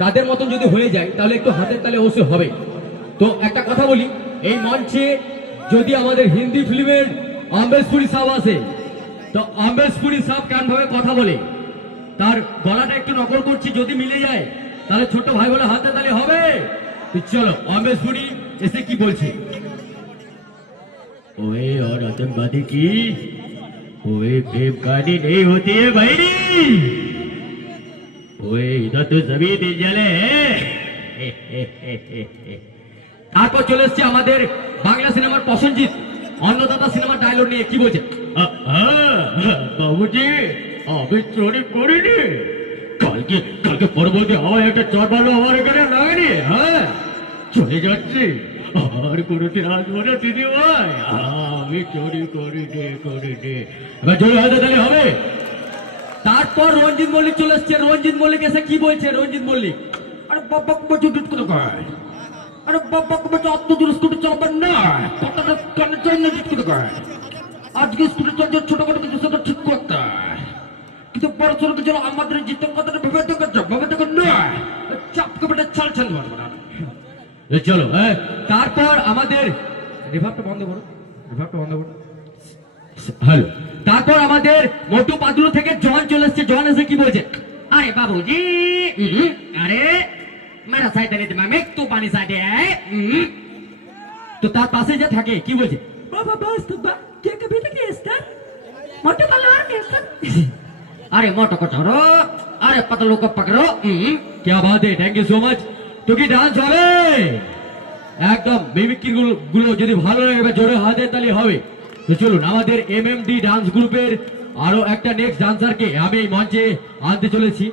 তাদের মতন যদি হয়ে যায় তাহলে একটু হাতের তালে অবশ্যই হবে। তো একটা কথা বলি, এই মঞ্চে যদি আমাদের হিন্দি ফিল্মের আম্বেশপুরি সাহেব আসে, তো আম্বেশপুরি সাহেব কেমন ভাবে কথা বলে, তার গলাটা একটু নকল করছি, যদি মিলে যায় তাহলে ছোট ভাই বলে হাতে তালে হবে। তো চলো আম্বেশপুরি এসে কি বলছে। ओए और आतंकवादी की ओए प्रेम कहानी नहीं होती है भाई, ओए इधर तो सभी दिल जले हैं। তারপর চলে এসছে আমাদের বাংলা সিনেমার প্রসেনজিৎ অন্নদাতা সিনেমার ডায়লগ নিয়ে কি বলছে। বাবুজি আমি চুরি করিনি, কালকে কালকে পরবর্তী আমার একটা চট ভালো আমার এখানে লাগেনি, হ্যাঁ চলে যাচ্ছি আর কোনোদিন আসবো না দিদি ভাই, আমি চুরি করিনি। এবার জোরে হাতে তাহলে হবে। তারপর রঞ্জিত মল্লিক চলে এসছে। রঞ্জিত মল্লিক এসে কি বলছে, রঞ্জিত মল্লিক আরে বাবা আরে বাবা অত দূর স্কুটি চালাবেন না, কানে চাই না জিত করে গায়। আজকে স্কুটি চলছে ছোটখাটো কিছু সেটা ঠিক করতে, কিন্তু বড় ছোট কিছু আমাদের জিতের কথাটা ভেবে দেখেন না, চাপকে বেটে ছাল মারবো না। চলো হ্যাঁ। তারপর আমাদের রিভার্বটা বন্ধ করো, হ্যালো। তারপর আমাদের মোটু পাতুলু থেকে জন চলে এসছে। জন এসে কি বলছে, আরে বাবুজি আরে मेरा साइड दे दे मैं तो पानी साइड है। तो तार पासे जा থাকে কি বলছে, বাবা বাস তো কে কে বেটা কি স্টার মোটু পালার কে স্টার, अरे मोटो को छोड़ो अरे पतलू को पकड़ो। क्या बात है, थैंक यू सो मच। तो কি ডান্স হবে একদম, মিমিক্রি গুলো যদি ভালো লাগে জোরে হাতে তালি হবে। তো চলুন আমাদের এমএমডি ডান্স গ্রুপের আরো একটা নেক্সট ডান্সারকে আমি এই মঞ্চে আনতে চলেছি।